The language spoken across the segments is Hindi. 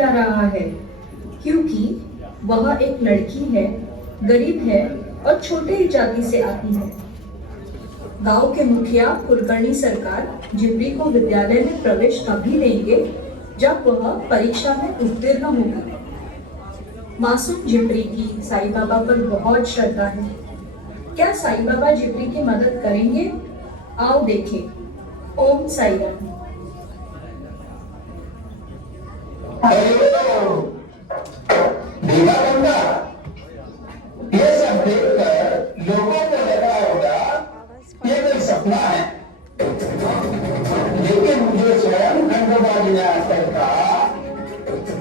जा रहा है, क्योंकि वह एक लड़की है, गरीब है और छोटे जाति से आती है। गांव के मुखिया कुलकर्णी सरकार जिपरी को विद्यालय में प्रवेश तभी देंगे जब वह परीक्षा में उत्तीर्ण होगी। मासूम जिपरी की साईं बाबा पर बहुत श्रद्धा है। क्या साईं बाबा जिपरी की मदद करेंगे? आओ देखें। ओम साई राम। ये सब देखकर लोगों को लगा होगा ये कोई सपना है, लेकिन मुझे स्वयं खंडोबा जी ने आकर कहा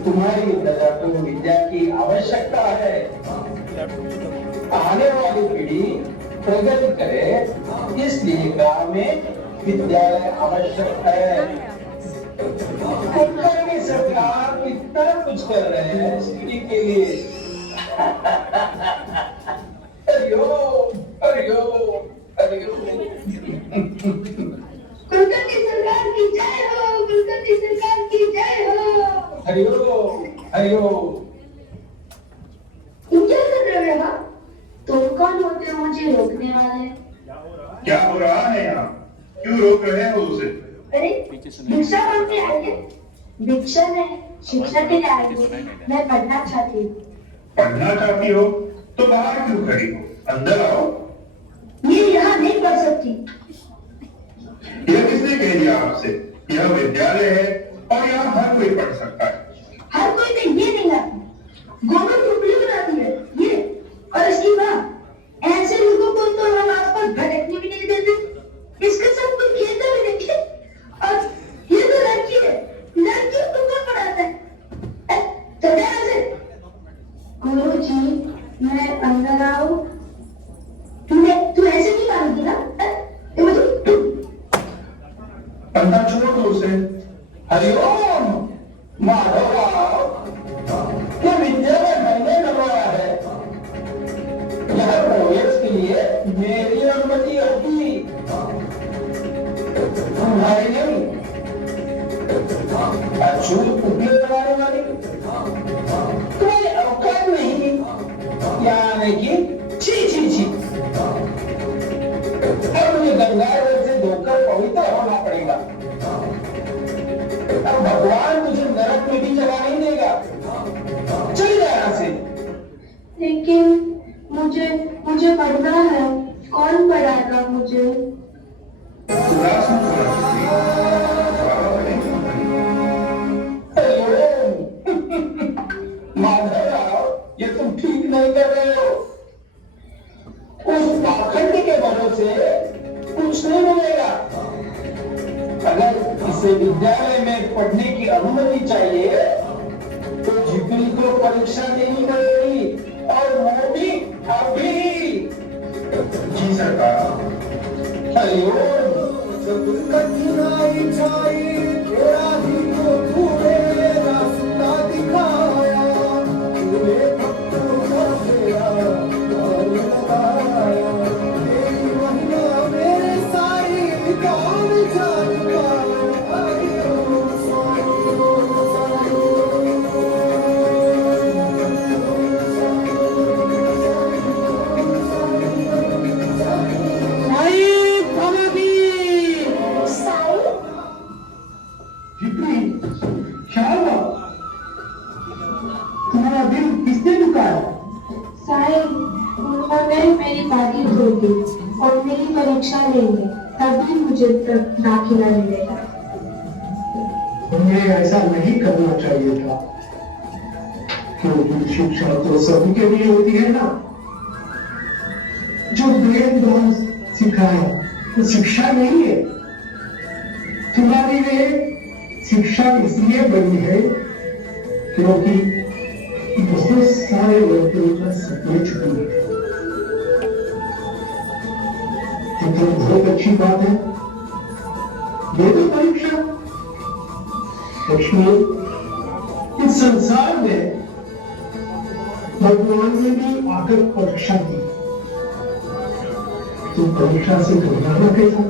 तुम्हारी प्रजा को विद्या की आवश्यकता है। आने वाली पीढ़ी प्रगति करे, इसलिए गांव में विद्यालय आवश्यक है। कुलकर्णी सरकार इतना कुछ कर रहे हैं सिटी के लिए। हरिओम हरिओम हरिओम। कुलकर्णी सरकार की जय हो, कुलकर्णी सरकार की जय हो। हरिओम हरिओम। तुम क्या कर रहे हो? तुम कौन होते हो मुझे रोकने वाले? क्या हो रहा है यहाँ? क्यों रोक रहे हो उसे? अरे भिक्षा मांगने आए हैं? भिक्षा नहीं, शिक्षा के लिए आए हैं। मैं पढ़ना चाहती हूँ। पढ़ना चाहती हो तो बाहर क्यों खड़ी हो? अंदर आओ। ये यहाँ नहीं पढ़ सकती। यह किसने कह दिया आपसे? यह विद्यालय है और यहाँ हर कोई पढ़ सकता है। हर कोई तो ये नहीं आती। गोबर की उपली बनाती है ये, और इसकी माँ ऐसे लोगों को तो हम आसपास भटकने भी नहीं देते। इसका सब कुछ खेलता भी देखिए। और ये तो लड़की है, लड़की को कौन पढ़ाता है? चल जा यहाँ से। गुरुजी, मैं अंदर आऊं? तू ऐसे नहीं मानती ना? पंडा छोड़ दो उसे। हरिओम माधवराव, ये विद्यालय मैंने बनवाया है। यह प्रवेश के लिए मेरी अनुमति होगी, तुम्हारी नहीं। अछूत उपले बनाने वाली तुम्हारी औकात नहीं, यानी कि छी छी छी। अब मुझे गंगा जल से धोकर पवित्र होना पड़ेगा। अब भगवान तुझे नरक में भी जला नहीं देगा। चल जा यहाँ से। लेकिन मुझे पढ़ना है। कौन पढ़ाएगा मुझे? उदास मत होना बेटी। बाबा बनेंगे। माधवराव, ये तुम ठीक नहीं कर रहे हो। उस पाखंड के भरोसे कुछ नहीं मिलेगा। अगर इसे विद्यालय में पढ़ने की अनुमति चाहिए तो जिपरी को परीक्षा देनी पड़ेगी, और वो भी अभी। जी सरकार। हरिओम। कठिनाई छाई तेरा ही तो तूने रास्ता दिखाया, तूने भक्त को तेरा नाम लगाया। तेरी महिमा मेरे साई गाँव जान तुम्हारा दिल किसने दुखाया? साईं, उन्होंने मेरी बातें तोड़ी और मेरी परीक्षा लेंगे, तभी मुझे दाखिला मिलेगा। उन्हें ऐसा नहीं करना चाहिए था, क्योंकि शिक्षा तो सभी के लिए होती है ना। जो भेदभाव सिखाया वो शिक्षा नहीं है। तुम्हारी वे शिक्षा इसलिए बनी है क्योंकि बहुत सारे लड़कों का सपने छुपे हैं। ये तो बहुत अच्छी बात है। ये तो परीक्षा लक्ष्मी, इस संसार में भगवान ने भी आकर परीक्षा दी, तो परीक्षा से घबराना कैसा?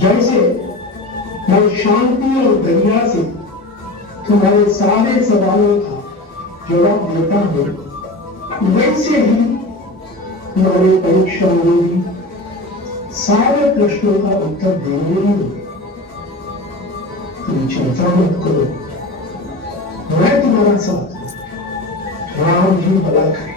जैसे मैं शांति और दरिया से तुम्हारे सारे सवालों का जवाब देता हूं, वैसे ही तुम्हारी परीक्षा में भी सारे प्रश्नों का उत्तर देने में तुम चिंता मत करो, मैं तुम्हारा साथ हूं, राम जी भला करे।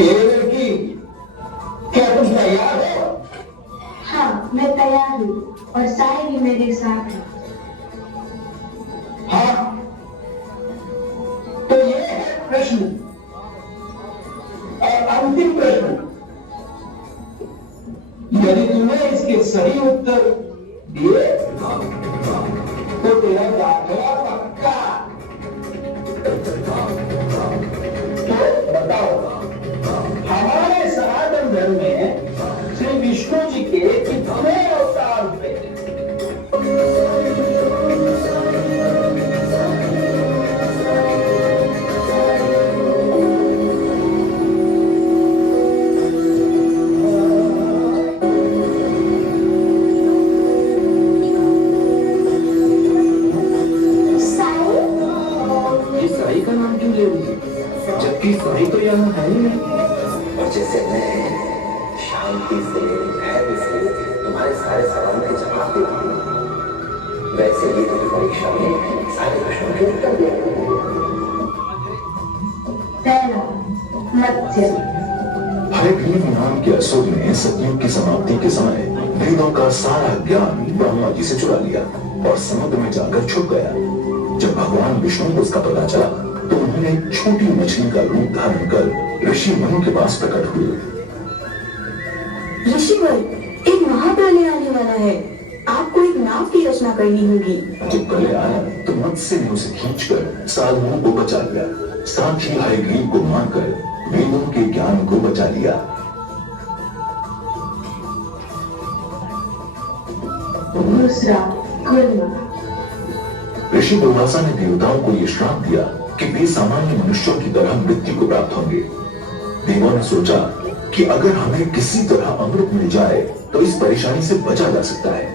लड़की, क्या तुम तैयार हो? हाँ, मैं तैयार हूँ और साई भी मेरे साथ है। हाँ, तो ये है प्रश्न और अंतिम प्रश्न। यदि तुम्हें इसके सही उत्तर दिए तो तेरा दाखिला पक्का। तो बताओ, हमारे सनातन धर्म में श्री विष्णु जी के कितने अवतार हुए? ये साई का नाम क्यों ले रही है, जबकि साई तो यहाँ है ही नहीं। और जैसे मैं शांति से धैर्य से तुम्हारे सारे सवालों के जवाब देता हूँ, वैसे ही तुम्हें परीक्षा में सारे प्रश्नों के उत्तर देता हूँ। पहला, मत्स्य। हयग्रीव नाम के असुर ने सतयुग की समाप्ति के समय वेदों का सारा ज्ञान ब्रह्मा जी से चुरा लिया और समुद्र में जाकर छुप गया। जब भगवान विष्णु को उसका पता चला तो उन्होंने एक छोटी मछली का रूप धारण कर ऋषि मनु के पास प्रकट हुए। ऋषिवर, एक महाप्रलय आने वाला है, आपको एक नाव की रचना करनी होगी। जब प्रलय आया तो मत्स्य ने उसे खींचकर साधुओं को बचा लिया, साथ ही हयग्रीव को मारकर वेदों के ज्ञान को बचा लिया। दूसरा, कुर्म। ऋषि दुर्वासा ने देवताओं को यह श्राप दिया कि वे सामान्य मनुष्यों की तरह मृत्यु को प्राप्त होंगे। देवों ने सोचा कि अगर हमें किसी तरह अमृत मिल जाए तो इस परेशानी से बचा जा सकता है।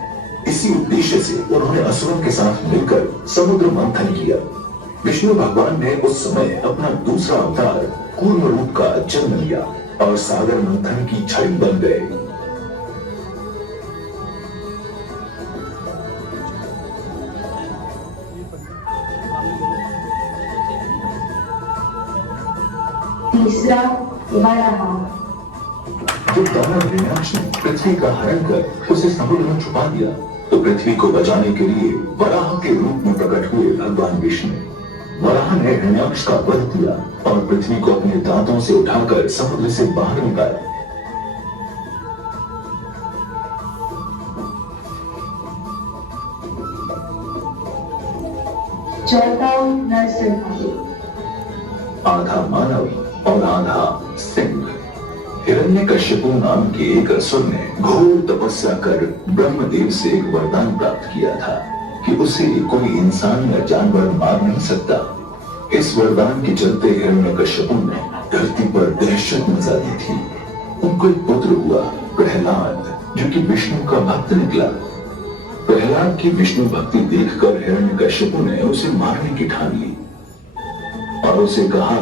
इसी उद्देश्य से उन्होंने असुरों के साथ मिलकर समुद्र मंथन किया। विष्णु भगवान ने उस समय अपना दूसरा अवतार कूर्म रूप का जन्म लिया और सागर मंथन की छड़ी बन गए। तीसरा, वराह। जब दानव हिरण्याक्ष ने पृथ्वी का हरण कर उसे समुद्र में छुपा दिया तो पृथ्वी को बचाने के लिए वराह के रूप में प्रकट हुए भगवान विष्णु। वराह ने हिरण्याक्ष का वध किया और पृथ्वी को अपने दांतों से उठाकर समुद्र से बाहर निकाला। चौथा, नरसिंह। आधा मानव और आधा सिंह। हिरण्यकश्यपु नाम के एक असुर ने घोर तपस्या कर ब्रह्मदेव से एक वरदान प्राप्त किया था कि उसे कोई इंसान या जानवर मार नहीं सकता। इस वरदान के चलते हिरण्यकश्यपु ने धरती पर दहशत मचा दी थी। उनको एक पुत्र हुआ प्रहलाद, जो कि विष्णु का भक्त निकला। प्रहलाद की विष्णु भक्ति देखकर हिरण्यकश्यपु ने उसे मारने की ठान ली और उसे कहा,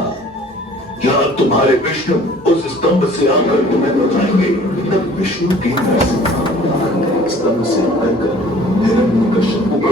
क्या तुम्हारे विष्णु उस स्तंभ से आकर तुम्हें बचाएंगे? तब विष्णु की नरसिंह स्तंभ से उतरकर हिरण्यकश्यपु को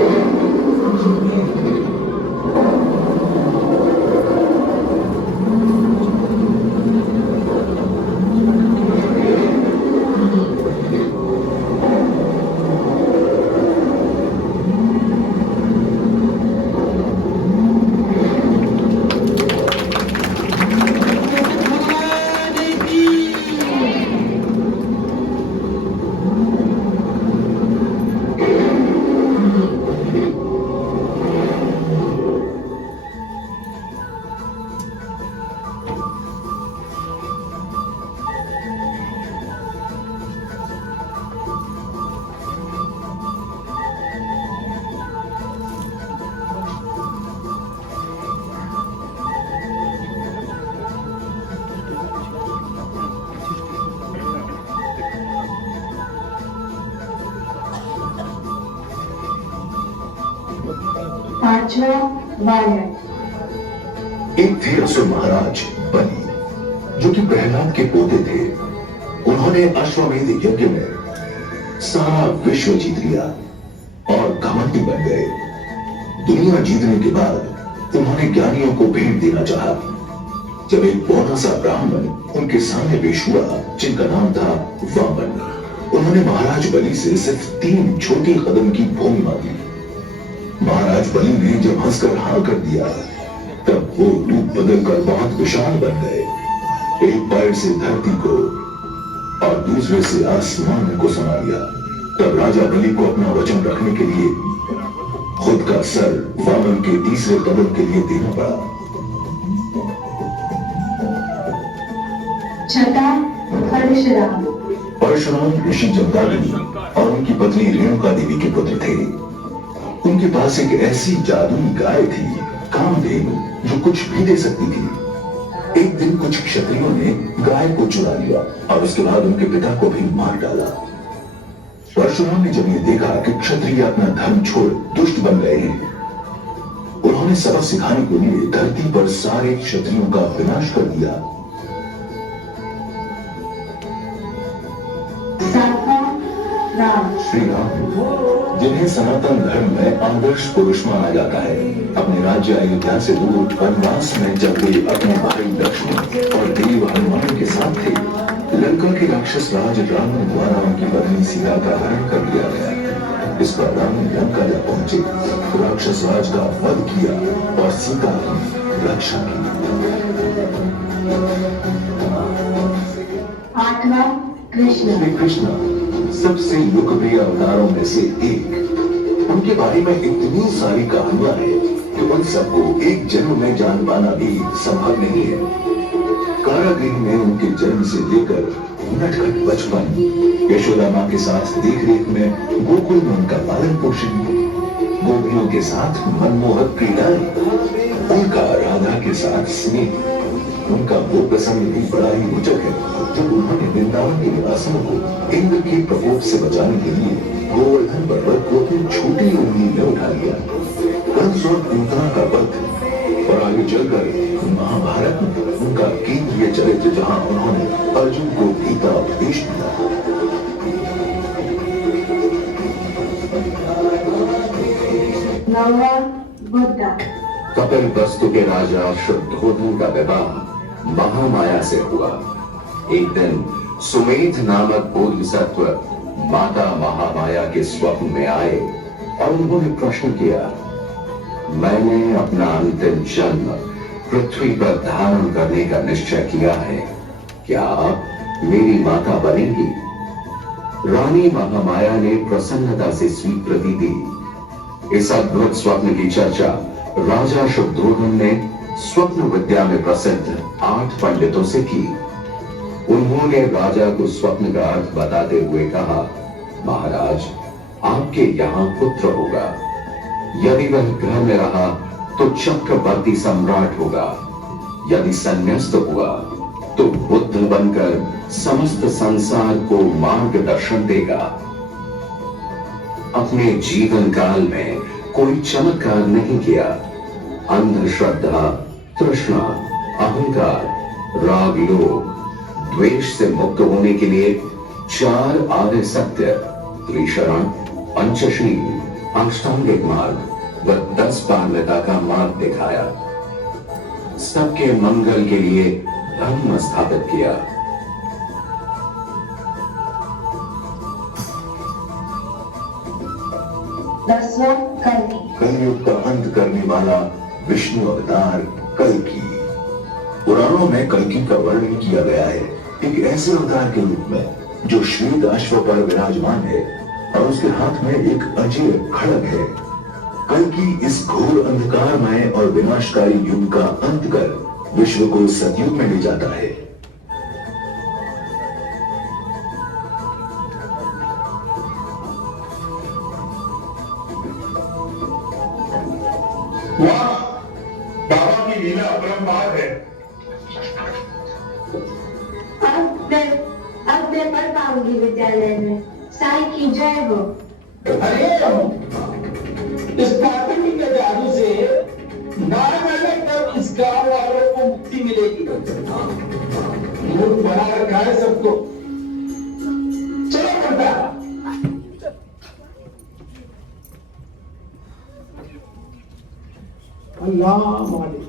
पांचवा वायरस। एक थे असुर महाराज बलि, जो कि प्रहलाद के पोते थे। उन्होंने अश्वमेध यज्ञ में सारा विश्व जीत लिया और घमंडी बन गए। दुनिया जीतने के बाद उन्होंने ज्ञानियों को भेंट देना चाहा। जब एक बौना सा ब्राह्मण उनके सामने पेश हुआ, जिनका नाम था वामन, उन्होंने महाराज बलि से सिर्फ 3 छोटी कदम की भूमि मांगी। महाराज बलि ने जब हंसकर हाँ कर दिया, तब वो रूप बदलकर बहुत विशाल बन गए। एक पैर से धरती को और दूसरे से आसमान को समा लिया। तब राजा बलि को अपना वचन रखने के लिए खुद का सर वामन के तीसरे कदम के लिए देना पड़ा। छठा परशुराम। परशुराम ऋषि जमदाग्नि और उनकी पत्नी रेणुका देवी के पुत्र थे। उनके पास एक ऐसी जादुई गाय थी, कामधेनु, जो कुछ भी दे सकती थी। एक दिन कुछ क्षत्रियों ने गाय को चुरा लिया और उसके बाद उनके पिता को भी मार डाला। परशुराम ने जब ये देखा कि क्षत्रिय अपना धर्म छोड़ दुष्ट बन गए हैं, उन्होंने सबक सिखाने के लिए धरती पर सारे क्षत्रियों का विनाश कर दिया। श्री राम, जिन्हें सनातन धर्म में आदर्श पुरुष माना जाता है, अपने राज्य अयोध्या से दूर वनवास में जब वे अपने भाई लक्ष्मण और देव हनुमान के साथ थे, लंका के राक्षस राज रावण द्वारा उनकी पत्नी सीता का हरण कर लिया गया। इस पर रावण लंका जा पहुंचे, राक्षस राज का वध किया और सीता की रक्षा की। आठवां कृष्ण। श्री कृष्ण सबसे लोकप्रिय अवतारों में से एक। उनके बारे में इतनी सारी कहानियां हैं कि उन सबको एक जन्म में जान पाना भी संभव नहीं है। कारागृह में उनके जन्म से लेकर नटखट बचपन, यशोदा माँ के साथ देखरेख में गोकुल में उनका पालन पोषण, गोपियों के साथ मनमोहक क्रीड़ाएं, उनका राधा के साथ स्नेह, उनका वो प्रसंग भी बड़ा ही रोचक है जब उन्होंने वृंदावन के निवासियों को इंद्र के प्रकोप से बचाने के लिए गोवर्धन पर्वत को अपनी छोटी उंगली में उठा लिया। कंस और पूतना का वध और आगे चलकर महाभारत में उनका केंद्रीय चरित्र, जहां उन्होंने अर्जुन को गीता उपदेश दिया। नौवां बुद्ध। कपिल वस्तु के राजा शुद्धोधन का विवाह महामाया से हुआ। एक दिन सुमेध नामक बोधिसत्व माता महामाया के स्वप्न में आए और उन्होंने प्रश्न किया, मैंने अपना अंतिम जन्म पृथ्वी पर धारण करने का निश्चय किया है, क्या आप मेरी माता बनेंगी? रानी महामाया ने प्रसन्नता से स्वीकृति दी। इस अद्भुत स्वप्न की चर्चा राजा शुद्धोधन ने स्वप्न विद्या में प्रसिद्ध 8 पंडितों से की। उन्होंने राजा को स्वप्न का अर्थ बताते हुए कहा, महाराज, आपके यहाँ पुत्र होगा। यदि वह घर में रहा तो चक्रवर्ती सम्राट होगा। यदि संन्यास्त हुआ तो बुद्ध बनकर समस्त संसार को मार्गदर्शन देगा। अपने जीवन काल में कोई चमत्कार नहीं किया। अंधश्रद्धा, तृष्णा, अहंकार, राग, लोभ, द्वेष से मुक्त होने के लिए 4 आर्य सत्य, त्रिशरण, पंचशील, अष्टांगिक मार्ग व 10 पारमिता का मार्ग दिखाया। सबके मंगल के लिए धर्म स्थापित किया। दसवां कल्कि। कलयुग का अंत करने वाला विष्णु अवतार कल्कि। पुराणों में कल्कि का वर्णन किया गया है एक ऐसे अवतार के रूप में जो श्वेत अश्व पर विराजमान है और उसके हाथ में एक अजय खड्ग है। कल्कि इस घोर अंधकारमय और विनाशकारी युग का अंत कर विश्व को सतयुग में ले जाता है। वाह, बाबा की लीला अपरंपार है। अब मैं पढ़ पाऊंगी विद्यालय में। साई की जय हो। अरे इस पार्टी के जादू से है सबको। चलो बेटा। अल्लाह मालिक।